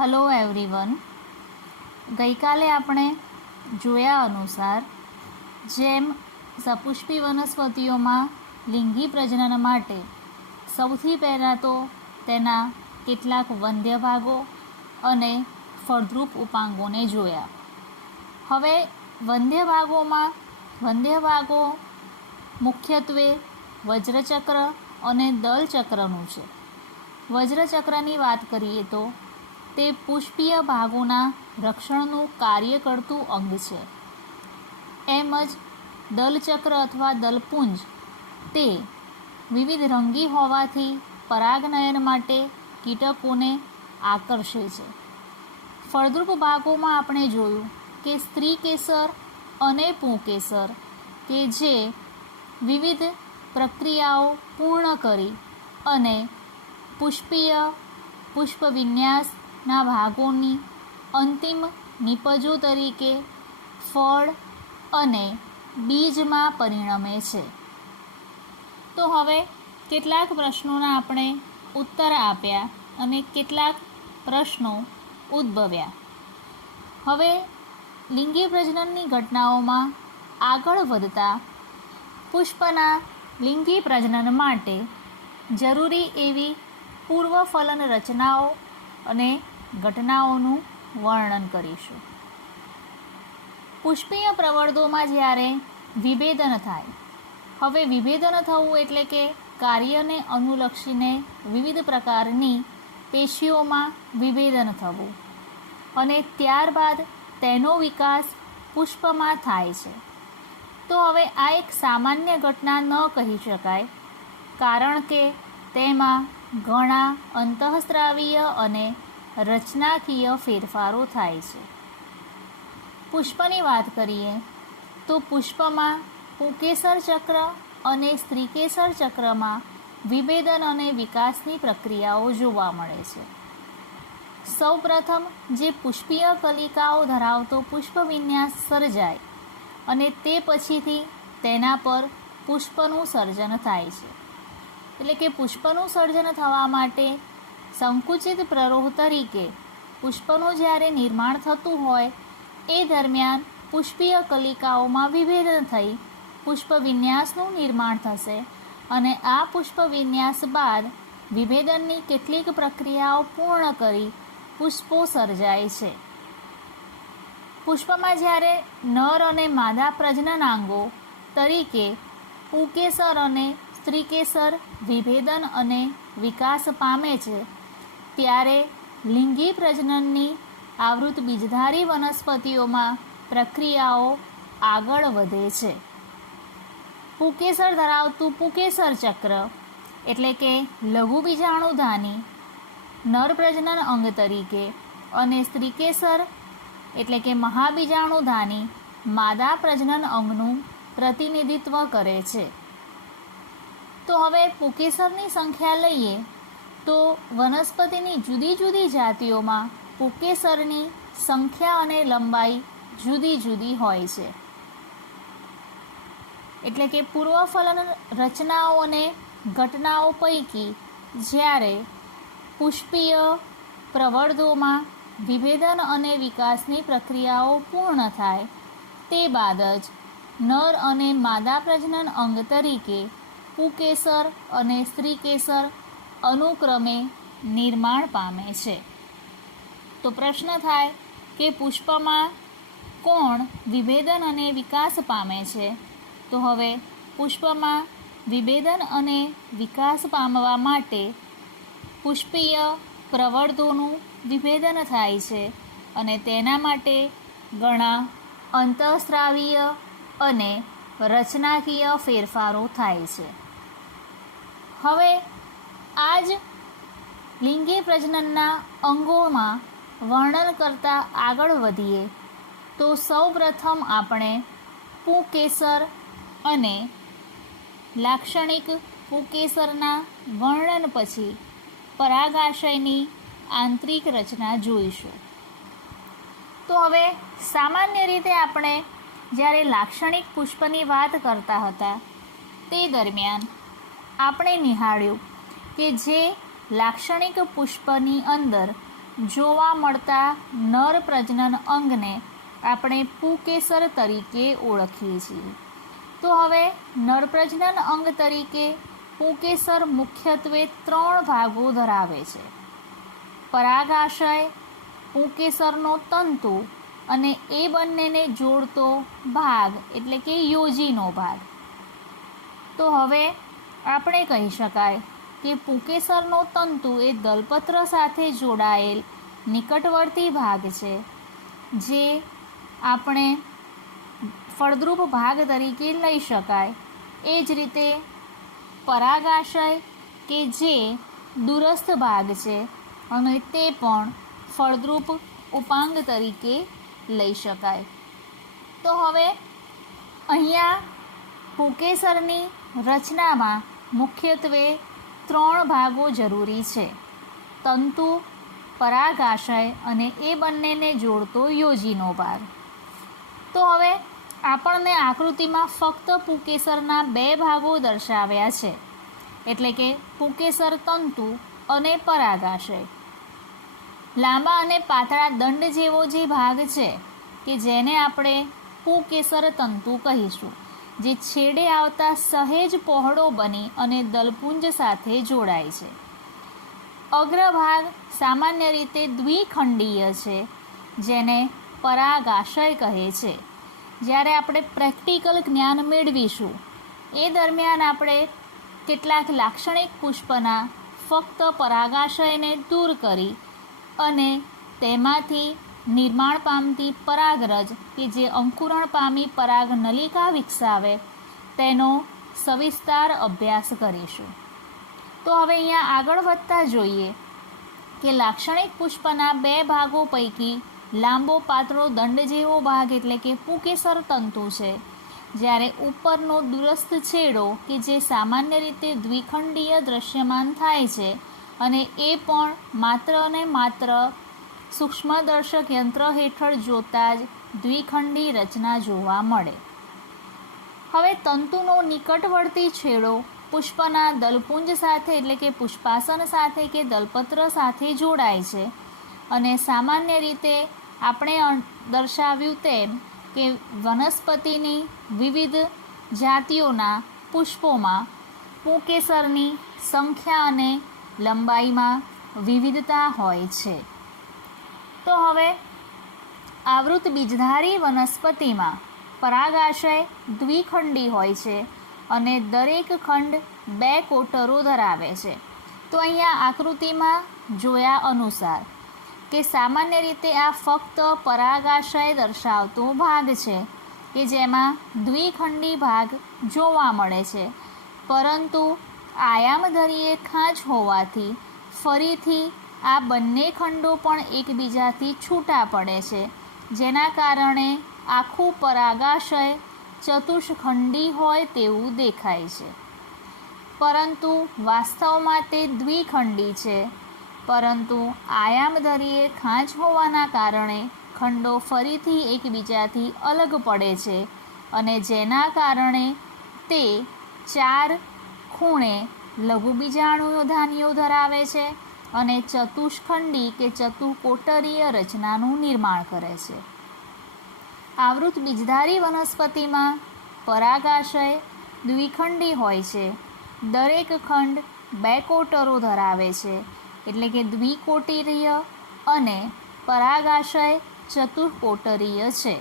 Hello everyone. ગઈકાલે આપણે જોયા અનુસાર જેમ સપુષ્પી વનસ્પતિઓમાં લિંગી પ્રજનન માટે સૌથી પહેલાં તો તેના કેટલાક વંધ્ય ભાગો અને ફળદ્રુપ ઉપાંગોને જોયા. હવે વંધ્ય ભાગો મુખ્યત્વે વજ્રચક્ર અને દલચક્રનું છે. વજ્રચક્રની વાત કરીએ તો તે પુષ્પીય ભાગોના રક્ષણનું કાર્ય કરતું અંગ છે. એમ જ દલચક્ર અથવા દલપુંજ તે વિવિધ રંગી હોવાથી પરાગનયન માટે કીટકોને આકર્ષે છે. ફળદ્રુપ ભાગોમાં આપણે જોયું કે સ્ત્રીકેસર અને પુંકેસર કે જે વિવિધ પ્રક્રિયાઓ પૂર્ણ કરી અને પુષ્પ વિન્યાસના ભાગોની અંતિમ નિપજો તરીકે ફળ અને બીજમાં પરિણમે છે. તો હવે કેટલાક પ્રશ્નોના આપણે ઉત્તર આપ્યા અને કેટલાક પ્રશ્નો ઉદ્ભવ્યા. હવે લિંગી પ્રજનનની ઘટનાઓમાં આગળ વધતા પુષ્પના લિંગી પ્રજનન માટે જરૂરી એવી પૂર્વફલન રચનાઓ અને ઘટનાઓનું વર્ણન કરીશું. પુષ્પીય પ્રવર્ધોમાં જ્યારે વિભેદન થાય, હવે વિભેદન થવું એટલે કે કાર્યને અનુલક્ષીને વિવિધ પ્રકારની પેશીઓમાં વિભેદન થવું અને ત્યારબાદ તેનો વિકાસ પુષ્પમાં થાય છે. તો હવે આ એક સામાન્ય ઘટના ન કહી શકાય, કારણ કે તેમાં ઘણા અંતઃસ્ત્રાવીય અને રચનાકીય ફેરફારો થાય છે. પુષ્પની વાત કરીએ તો પુષ્પમાં પુંકેસર ચક્ર અને સ્ત્રીકેસર ચક્રમાં વિભેદન અને વિકાસની પ્રક્રિયાઓ જોવા મળે છે. સૌપ્રથમ જે પુષ્પીય કલિકાઓ ધરાવતો પુષ્પ વિન્યાસ સર્જાય અને તે પછીથી તેના પર પુષ્પનું સર્જન થાય છે. એટલે કે પુષ્પનું સર્જન થવા માટે સંકુચિત પ્રરોહ તરીકે પુષ્પનું જ્યારે નિર્માણ થતું હોય એ દરમિયાન પુષ્પીય કલિકાઓમાં વિભેદન થઈ પુષ્પ વિન્યાસનું નિર્માણ થશે અને આ પુષ્પ વિન્યાસ બાદ વિભેદનની કેટલીક પ્રક્રિયાઓ પૂર્ણ કરી પુષ્પો સર્જાય છે. પુષ્પમાં જ્યારે નર અને માદા પ્રજનનાંગો તરીકે પુંકેસર અને સ્ત્રીકેસર વિભેદન અને વિકાસ પામે છે, ત્યારે લિંગી પ્રજનનની આવૃત બીજધારી વનસ્પતિઓમાં પ્રક્રિયાઓ આગળ વધે છે. પુંકેસર ધરાવતું પુંકેસર ચક્ર એટલે કે લઘુ બીજાણુધાની નર પ્રજનન અંગ તરીકે અને સ્ત્રીકેસર એટલે કે મહાબીજાણુધાની માદા પ્રજનન અંગનું પ્રતિનિધિત્વ કરે છે. તો હવે પુંકેસરની સંખ્યા લઈએ તો વનસ્પતિની જુદી જુદી જાતિઓમાં પુંકેસરની સંખ્યા અને લંબાઈ જુદી જુદી હોય છે. એટલે કે પૂર્વફલન રચનાઓ અને ઘટનાઓ પૈકી જ્યારે પુષ્પીય પ્રવર્ધોમાં વિભેદન અને વિકાસની પ્રક્રિયાઓ પૂર્ણ થાય તે બાદ જ નર અને માદા પ્રજનન અંગ તરીકે પુંકેસર અને સ્ત્રીકેસર અનુક્રમે નિર્માણ પામે છે. તો પ્રશ્ન થાય કે પુષ્પમાં કોણ વિભેદન અને વિકાસ પામે છે? તો હવે પુષ્પમાં વિભેદન અને વિકાસ પામવા માટે પુષ્પીય પ્રવર્ધોનું વિભેદન થાય છે અને તેના માટે ઘણા અંતઃસ્ત્રાવીય અને રચનાકીય ફેરફારો થાય છે. હવે આ જ લિંગી પ્રજનનના અંગોમાં વર્ણન કરતાં આગળ વધીએ તો સૌપ્રથમ આપણે પુંકેસર અને લાક્ષણિક પુંકેસરના વર્ણન પછી પરાગાશયની આંતરિક રચના જોઈશું. તો હવે સામાન્ય રીતે આપણે જ્યારે લાક્ષણિક પુષ્પની વાત કરતા હતા તે દરમિયાન આપણે નિહાળ્યું કે જે લાક્ષણિક પુષ્પની અંદર જોવા મળતા નર પ્રજનન અંગને આપણે પુંકેસર તરીકે ઓળખીએ છીએ. તો હવે નર પ્રજનન અંગ તરીકે પુંકેસર મુખ્યત્વે 3 ભાગો ધરાવે છે: પરાગાશય, પુંકેસરનો તંતુ અને એ બંનેને જોડતો ભાગ એટલે કે યોજીનો ભાગ. તો હવે આપણે કહી શકાય કે પુંકેસરનો તંતુ એ દલપત્ર સાથે જોડાયેલ નિકટવર્તી ભાગ છે, જે આપણે ફળદ્રુપ ભાગ તરીકે લઈ શકાય. એ જ રીતે પરાગાશય કે જે દૂરસ્થ ભાગ છે અને તે પણ ફળદ્રુપ ઉપાંગ તરીકે લઈ શકાય. તો હવે અહીંયા પુંકેસરની રચનામાં મુખ્યત્વે 3 ભાગો જરૂરી છે: તંતુ, પરાગાશય અને એ બંનેને જોડતો યોજીનો ભાગ. તો હવે આપણને આકૃતિમાં ફક્ત પુંકેસરના 2 ભાગો દર્શાવ્યા છે, એટલે કે પુંકેસર તંતુ અને પરાગાશય. લાંબા અને પાતળા દંડ જેવો જે ભાગ છે કે જેને આપણે પુંકેસર તંતુ કહીશું, જે છેડે આવતા સહેજ પહોળો બની અને દલપુંજ સાથે જોડાય છે. અગ્રભાગ સામાન્ય રીતે દ્વિખંડીય છે, જેને પરાગાશય કહે છે. જ્યારે આપણે પ્રેક્ટિકલ જ્ઞાન મેળવીશું એ દરમિયાન આપણે કેટલાક લાક્ષણિક પુષ્પના ફક્ત પરાગાશયને દૂર કરી અને તેમાંથી નિર્માણ પામતી પરાગરજ કે જે અંકુરણ પામી પરાગ નલિકા વિકસાવે તેનો સવિસ્તાર અભ્યાસ કરીશું. તો હવે અહીંયા આગળ વધતા જોઈએ કે લાક્ષણિક પુષ્પના 2 ભાગો પૈકી લાંબો પાતળો દંડ જેવો ભાગ એટલે કે પુંકેસર તંતુ છે, જ્યારે ઉપરનો દૂરસ્થ છેડો કે જે સામાન્ય રીતે દ્વિખંડીય દ્રશ્યમાન થાય છે અને એ પણ માત્ર અને માત્ર સૂક્ષ્મદર્શક યંત્ર હેઠળ જોતાં જ દ્વિખંડી રચના જોવા મળે. હવે તંતુનો નિકટવર્તી છેડો પુષ્પના દલપુંજ સાથે એટલે કે પુષ્પાસન સાથે કે દલપત્ર સાથે જોડાય છે અને સામાન્ય રીતે આપણે દર્શાવ્યું તેમ કે વનસ્પતિની વિવિધ જાતિઓના પુષ્પોમાં પુંકેસરની સંખ્યા અને લંબાઈમાં વિવિધતા હોય છે. તો હવે આવૃત બીજધારી વનસ્પતિમાં પરાગાશય દ્વિખંડી હોય છે અને દરેક ખંડ 2 કોટરો ધરાવે છે. તો અહીંયા આકૃતિમાં જોયા અનુસાર કે સામાન્ય રીતે આ ફક્ત પરાગાશય દર્શાવતો ભાગ છે કે જેમાં દ્વિખંડી ભાગ જોવા મળે છે, પરંતુ આયામધરીય ખાંચ હોવાથી ફરીથી આ બંને ખંડો પણ એકબીજાથી છૂટા પડે છે, જેના કારણે આખું પરાગાશય ચતુષ્ખંડી હોય તેવું દેખાય છે. પરંતુ વાસ્તવમાં તે દ્વિખંડી છે, પરંતુ આયામધરીય ખાંચ હોવાના કારણે ખંડો ફરીથી એકબીજાથી અલગ પડે છે અને જેના કારણે તે 4 ખૂણે લઘુબીજાણુ ધાનીઓ ધરાવે છે અને ચતુષ્ખંડી કે ચતુકોટરીય રચનાનું નિર્માણ કરે છે. આવૃત બીજધારી વનસ્પતિમાં પરાગાશય દ્વિખંડી હોય છે. દરેક ખંડ 2 કોટરો ધરાવે છે, એટલે કે દ્વિકોટરીય, અને પરાગાશય ચતુષ્કોટરીય છે.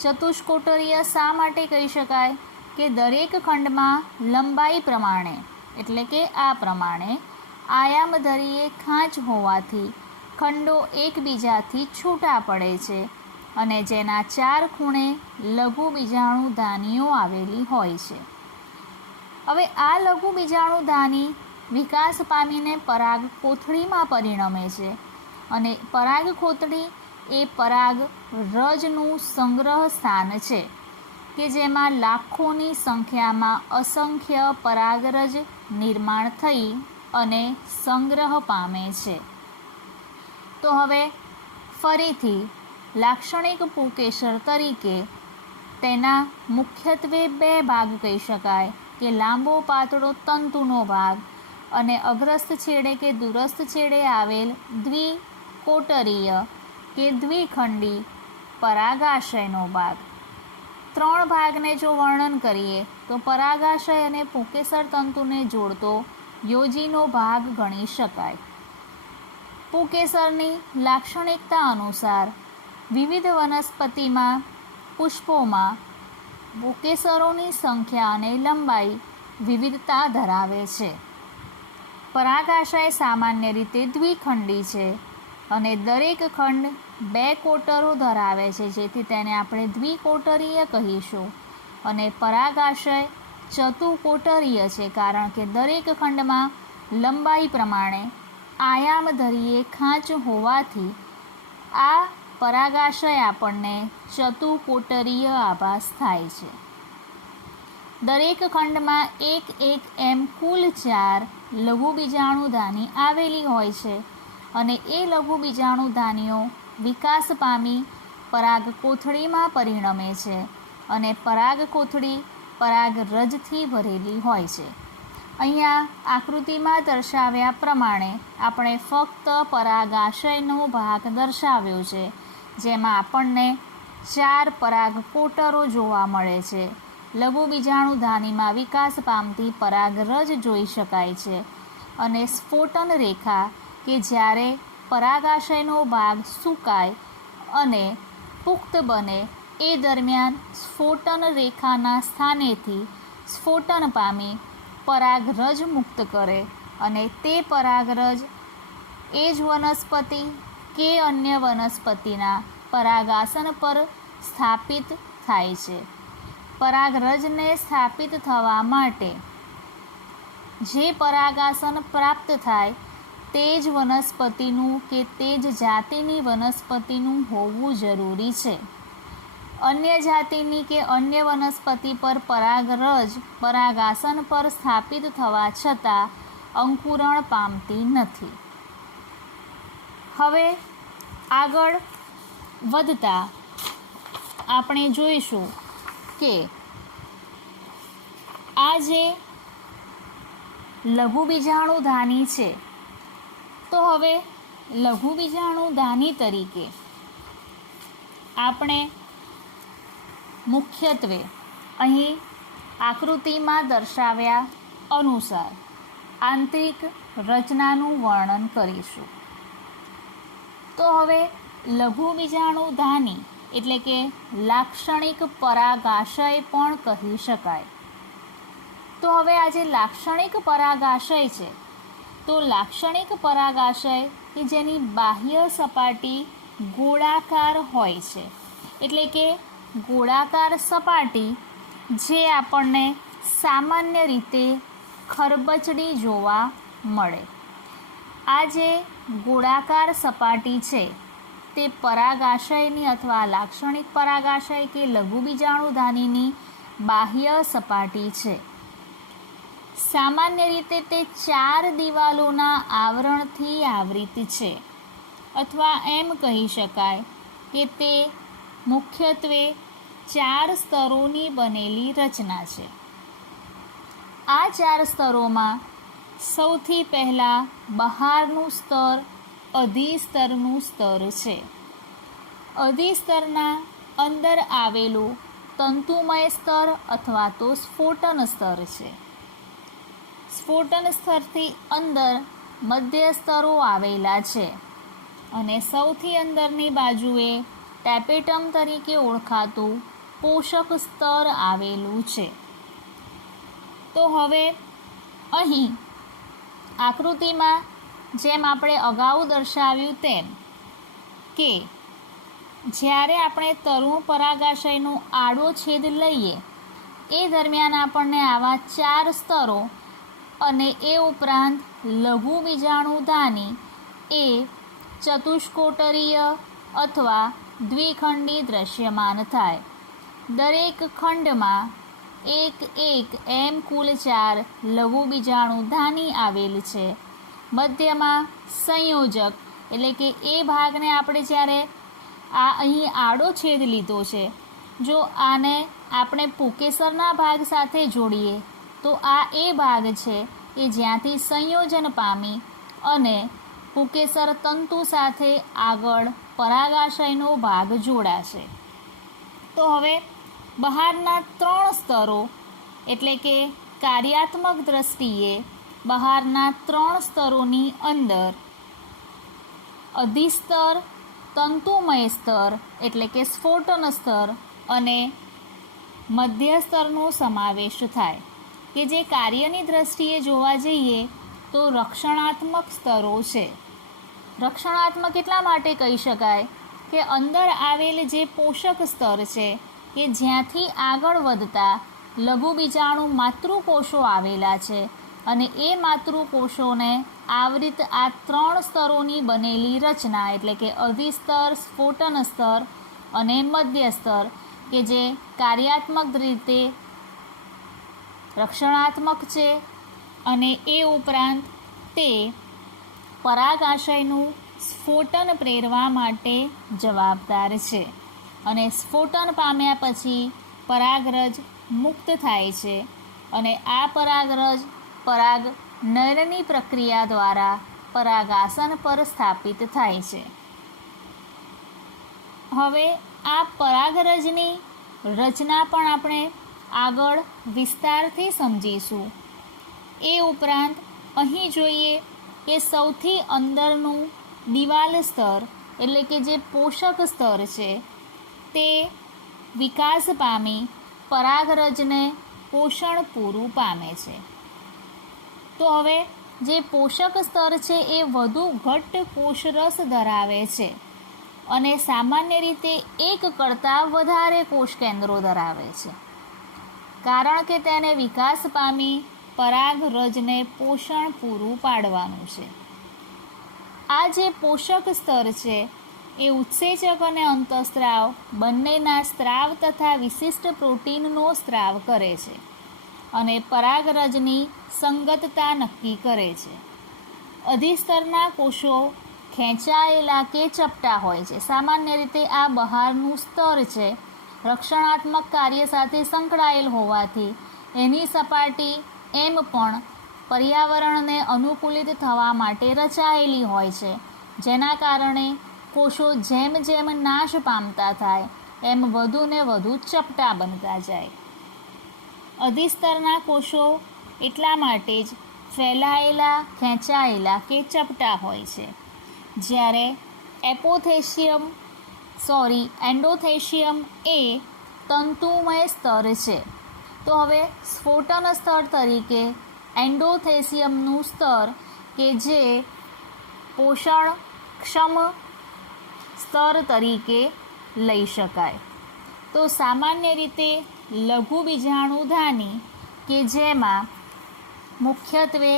ચતુષ્કોટરીય શા માટે કહી શકાય કે દરેક ખંડમાં લંબાઈ પ્રમાણે એટલે કે આ પ્રમાણે આયામધરીય ખાંચ હોવાથી ખંડો એકબીજાથી છૂટા પડે છે અને જેના 4 ખૂણે લઘુ બીજાણુ ધાનીઓ આવેલી હોય છે. હવે આ લઘુ બીજાણુ ધાની વિકાસ પામીને પરાગ કોથળીમાં પરિણમે છે અને પરાગ કોથળી એ પરાગ રજનું સંગ્રહ સ્થાન છે કે જેમાં લાખોની સંખ્યામાં અસંખ્ય પરાગરજ નિર્માણ થઈ અને સંગ્રહ પામે છે. તો હવે ફરીથી લાક્ષણિક પુંકેસર તરીકે તેના મુખ્યત્વે 2 ભાગ કહી શકાય કે લાંબો પાતળો તંતુનો ભાગ અને અગ્રસ્થ છેડે કે દૂરસ્થ છેડે આવેલ કોટરીય કે દ્વિખંડી પરાગાશયનો ભાગ. 3 ભાગને જો વર્ણન કરીએ તો પરાગાશય અને પુંકેસર તંતુને જોડતો યોજીનો ભાગ ગણી શકાય. પુંકેસરની લાક્ષણિકતા અનુસાર વિવિધ વનસ્પતિમાં પુષ્પોમાં પુંકેસરોની સંખ્યા અને લંબાઈ વિવિધતા ધરાવે છે. પરાગાશય સામાન્ય રીતે દ્વિખંડી છે અને દરેક ખંડ 2 કોટરો ધરાવે છે, જેથી તેને આપણે દ્વિકોટરીય કહીશું. અને પરાગાશય ચતુકોટરીય છે, કારણ કે દરેક ખંડમાં લંબાઈ પ્રમાણે આયામધરીય ખાંચ હોવાથી આ પરાગાશય આપણને ચતુકોટરીય આભાસ થાય છે. દરેક ખંડમાં 1-1 એમ કુલ 4 લઘુબીજાણુધાની આવેલી હોય છે અને એ લઘુબીજાણુધાનીઓ વિકાસ પામી પરાગકોથળીમાં પરિણમે છે અને પરાગકોથળી પરાગરજથી ભરેલી હોય છે. અહીંયા આકૃતિમાં દર્શાવ્યા પ્રમાણે આપણે ફક્ત પરાગાશયનો ભાગ દર્શાવ્યો છે, જેમાં આપણને 4 પરાગકોટરો જોવા મળે છે. લઘુબીજાણુધાનીમાં વિકાસ પામતી પરાગરજ જોઈ શકાય છે અને સ્ફોટન રેખા કે જ્યારે પરાગાશયનો ભાગ સુકાય અને પુખ્ત બને એ દરમિયાન સ્ફોટન રેખાના સ્થાનેથી સ્ફોટન પામી પરાગરજ મુક્ત કરે અને તે પરાગરજ એ જ વનસ્પતિ કે અન્ય વનસ્પતિના પરાગાસન પર સ્થાપિત થાય છે. પરાગરજને સ્થાપિત થવા માટે જે પરાગાસન પ્રાપ્ત થાય તે જ વનસ્પતિનું કે તે જ જાતિની વનસ્પતિનું હોવું જરૂરી છે. અન્ય જાતિની કે અન્ય વનસ્પતિ પર પરાગરજ પરાગાસન પર સ્થાપિત થવા છતાં અંકુરણ પામતી નથી. હવે આગળ વધતા આપણે જોઈશું કે આ જે લઘુબીજાણુધાની છે, તો હવે લઘુબીજાણુધાની તરીકે આપણે મુખ્યત્વે અહીં આકૃતિમાં દર્શાવ્યા અનુસાર આંતરિક રચનાનું વર્ણન કરીશું. તો હવે લઘુબીજાણુધાની એટલે કે લાક્ષણિક પરાગાશય પણ કહી શકાય. તો હવે આ જે લાક્ષણિક પરાગાશય છે, તો લાક્ષણિક પરાગાશય કે જેની બાહ્ય સપાટી ગોળાકાર હોય છે, એટલે કે ગોળાકાર સપાટી જે આપણને સામાન્ય રીતે ખરબચડી જોવા મળે. આ જે ગોળાકાર સપાટી છે તે પરાગાશયની અથવા લાક્ષણિક પરાગાશય કે લઘુબીજાણુધાનીની બાહ્ય સપાટી છે. સામાન્ય રીતે તે 4 દિવાલોના આવરણથી આવૃત છે, અથવા એમ કહી શકાય કે તે મુખ્યત્વે 4 સ્તરોની બનેલી રચના છે. આ 4 સ્તરોમાં સૌથી પહેલાં બહારનું સ્તર અધિસ્તરનું સ્તર છે. અધિસ્તરના અંદર આવેલું તંતુમય સ્તર અથવા તો સ્ફોટન સ્તર છે. સ્ફોટન સ્તરથી અંદર મધ્ય સ્તરો આવેલા છે અને સૌથી અંદરની બાજુએ ટેપેટમ તરીકે ઓળખાતું પોષક સ્તર આવેલું છે. તો હવે અહીં આકૃતિમાં જેમ આપણે અગાઉ દર્શાવ્યું તેમ કે જ્યારે આપણે તરુણ પરાગાશયનો આડો છેદ લઈએ એ દરમિયાન આપણને આવા 4 સ્તરો અને એ ઉપરાંત લઘુબીજાણુધાની એ ચતુષ્કોટરીય અથવા દ્વિખંડી દ્રશ્યમાન થાય. દરેક ખંડમાં 1-1 એમ કુલ 4 લઘુબીજાણુધાની આવેલ છે. મધ્યમાં સંયોજક એટલે કે એ ભાગને આપણે જ્યારે આ અહીં આડો છેદ લીધો છે, જો આને આપણે પુંકેસરના ભાગ સાથે જોડીએ તો આ એ ભાગ છે કે જ્યાંથી સંયોજન પામી અને પુકેસર તંતુ સાથે આગળ પરાગાશયનો ભાગ જોડાશે. તો હવે બહારના 3 સ્તરો એટલે કે કાર્યાત્મક દ્રષ્ટિએ બહારના 3 સ્તરોની અંદર અધિસ્તર, તંતુમય સ્તર એટલે કે સ્ફોટન સ્તર અને મધ્ય સ્તરનો સમાવેશ થાય, કે જે કાર્યની દ્રષ્ટિએ જોવા જઈએ તો રક્ષણાત્મક સ્તરો છે. રક્ષણાત્મક એટલા માટે કહી શકાય કે અંદર આવેલ જે પોષક સ્તર છે કે જ્યાંથી આગળ વધતા લઘુબીજાણુ માતૃકોષો આવેલા છે અને એ માતૃકોષોને આવરિત આ 3 સ્તરોની બનેલી રચના એટલે કે અધિસ્તર, સ્ફોટન સ્તર અને મધ્ય સ્તર કે જે કાર્યાત્મક રીતે રક્ષણાત્મક છે અને એ ઉપરાંત તે પરાગાશયનું સ્ફોટન પ્રેરવા માટે જવાબદાર છે. અને સ્ફોટન પામ્યા પછી પરાગરજ મુક્ત થાય છે અને આ પરાગરજ પરાગનયનની પ્રક્રિયા દ્વારા પરાગાસન પર સ્થાપિત થાય છે. હવે આ પરાગરજની રચના પણ આપણે આગળ વિસ્તારથી સમજીશું. એ ઉપરાંત અહીં જોઈએ કે સૌથી અંદરનું દિવાલ સ્તર એટલે કે જે પોષક સ્તર છે તે વિકાસ પામી પરાગરજને પોષણ પૂરું પામે છે. તો હવે જે પોષક સ્તર છે એ વધુ ઘટ્ટ કોષરસ ધરાવે છે અને સામાન્ય રીતે 1 કરતાં વધારે કોષ કેન્દ્રો ધરાવે છે, કારણ કે તેને વિકાસ પામી પરાગરજને પોષણ પૂરું પાડવાનું છે. આ જે પોષક સ્તર છે એ ઉત્સેચક અને અંતઃસ્ત્રાવ બંનેના સ્ત્રાવ તથા વિશિષ્ટ પ્રોટીનનો સ્ત્રાવ કરે છે અને પરાગરજની સંગતતા નક્કી કરે છે. અધિસ્તરના કોષો ખેંચાયેલા કે ચપટા હોય છે. સામાન્ય રીતે આ બહારનું સ્તર છે રક્ષણાત્મક કાર્ય સાથે સંકળાયેલ હોવાથી એની સપાટી એમ પણ પર્યાવરણને અનુકૂલિત થવા માટે રચાયેલી હોય છે, જેના કારણે કોષો જેમ જેમ નાશ પામતા થાય એમ વધુ ને વધુ ચપટા બનતા જાય. અધિસ્તરના કોષો એટલા માટે જ ફેલાયેલા, ખેંચાયેલા કે ચપટા હોય છે, જ્યારે એન્ડોથેશિયમ એ તંતુમય સ્તર છે. તો હવે સ્ફોટન સ્તર તરીકે એન્ડોથેશિયમનું સ્તર કે જે પોષણક્ષમ સ્તર તરીકે લઈ શકાય. તો સામાન્ય રીતે લઘુબીજાણુધાની કે જેમાં મુખ્યત્વે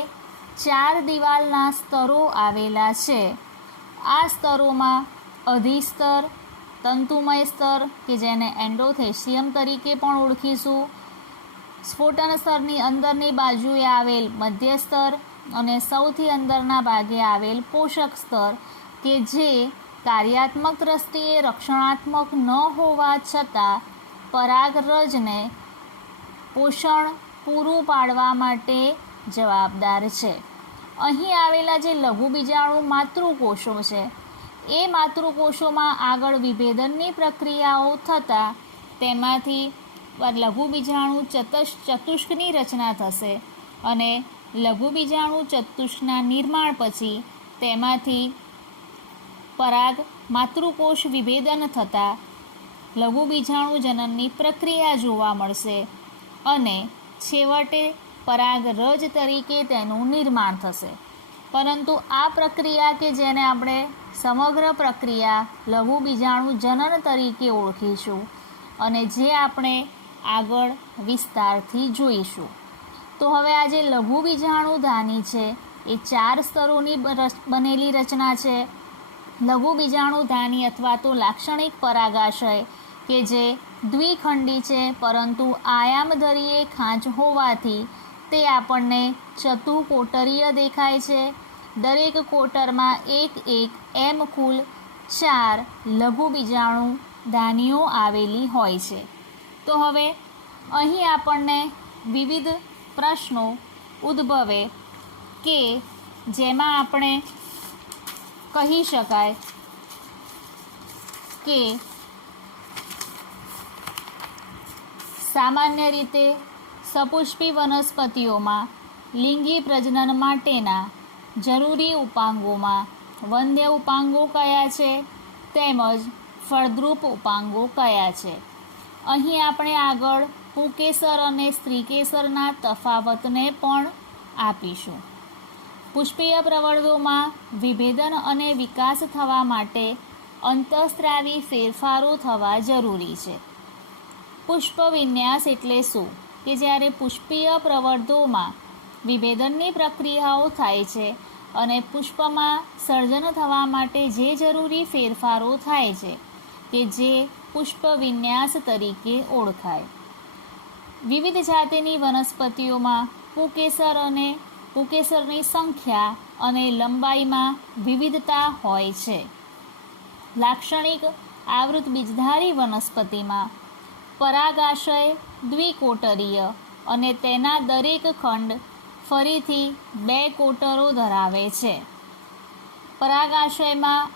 4 દિવાલના સ્તરો આવેલા છે, આ સ્તરોમાં અધિસ્તર, તંતુમય સ્તર કે જેને એન્ડોથેશિયમ તરીકે પણ ઓળખીશું, સ્ફોટન સ્તરની અંદરની બાજુએ આવેલ મધ્ય સ્તર અને સૌથી અંદરના ભાગે આવેલ પોષક સ્તર કે જે કાર્યાત્મક દ્રષ્ટિએ રક્ષણાત્મક ન હોવા છતાં પરાગરજને પોષણ પૂરું પાડવા માટે જવાબદાર છે. અહીં આવેલા જે લઘુબીજાણુ માતૃકોષો છે એ માતૃકોષોમાં આગળ વિભેદનની પ્રક્રિયાઓ થતાં તેમાંથી લઘુબીજાણુ ચતુષ્કની રચના થશે અને લઘુબીજાણુ ચતુષ્કના નિર્માણ પછી તેમાંથી પરાગ માતૃકોષ વિભેદન થતાં લઘુબીજાણુ જનનની પ્રક્રિયા જોવા મળશે અને છેવટે પરાગરજ તરીકે તેનું નિર્માણ થશે. પરંતુ આ પ્રક્રિયા કે જેને આપણે સમગ્ર પ્રક્રિયા લઘુબીજાણુ જનન તરીકે ઓળખીશું અને જે આપણે આગળ વિસ્તારથી જોઈશું. તો હવે આ જે લઘુબીજાણુધાની છે એ 4 સ્તરોની બનેલી રચના છે. લઘુબીજાણુધાની અથવા તો લાક્ષણિક પરાગાશય કે જે દ્વિખંડી છે પરંતુ આયામધરીય ખાંચ હોવાથી તે આપણને ચતુકોટરીય દેખાય છે. દરેક કોટરમાં 1 એમ કુલ 4 લઘુબીજાણુધાનીઓ આવેલી હોય છે. તો હવે અહીં આપણને વિવિધ પ્રશ્નો ઉદ્ભવે કે જેમાં આપણે કહી શકાય કે સામાન્ય રીતે સપુષ્પી વનસ્પતિઓમાં લિંગી પ્રજનન માટેના જરૂરી ઉપાંગોમાં વંધ્ય ઉપાંગો કયા છે તેમજ ફળદ્રુપ ઉપાંગો કયા છે. અહીં આપણે આગળ પુંકેસર અને સ્ત્રીકેસરના તફાવતને પણ આપીશું. પુષ્પીય પ્રવર્ધોમાં વિભેદન અને વિકાસ થવા માટે અંતઃસ્ત્રાવી ફેરફારો થવા જરૂરી છે. પુષ્પ વિન્યાસ એટલે શું કે જ્યારે પુષ્પીય પ્રવર્ધોમાં વિભેદનની પ્રક્રિયાઓ થાય છે અને પુષ્પમાં સર્જન થવા માટે જે જરૂરી ફેરફારો થાય છે કે જે પુષ્પ વિન્યાસ તરીકે ઓળખાય. વિવિધ જાતિની વનસ્પતિઓમાં પુંકેસર અને પુંકેસરની સંખ્યા અને લંબાઈમાં વિવિધતા હોય છે. લાક્ષણિક આવૃત બીજધારી વનસ્પતિમાં પરાગાશય દ્વિકોટરીય અને તેના દરેક ખંડ ફરીથી 2 કોટરો ધરાવે છે. પરાગાશયમાં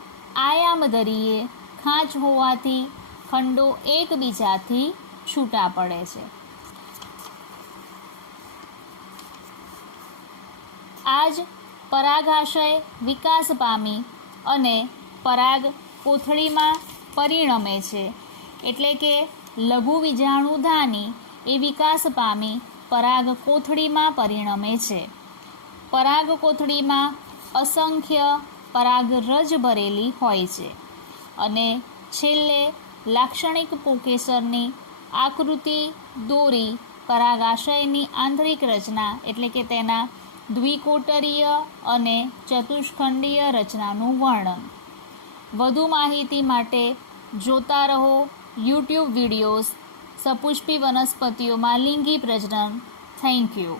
આયામધરીય ખાંચ હોવાથી ખંડો એકબીજાથી છૂટા પડે છે. આ જ પરાગાશય વિકાસ પામી અને પરાગ કોથળીમાં પરિણમે છે, એટલે કે લઘુ બીજાણુધાની એ વિકાસ પામી પરાગ કોથળીમાં પરિણમે છે. પરાગ કોથળીમાં અસંખ્ય પરાગરજ ભરેલી હોય છે અને છેલ્લે લાક્ષણિક પુંકેસરની આકૃતિ દોરી પરાગાશયની આંતરિક રચના એટલે કે તેના દ્વિકોટરીય અને ચતુષ્ખંડીય રચનાનું વર્ણન. વધુ માહિતી માટે જોતા રહો યુટ્યુબ વિડીયોઝ સપુષ્પી વનસ્પતિઓમાં લિંગી પ્રજનન. Thank you.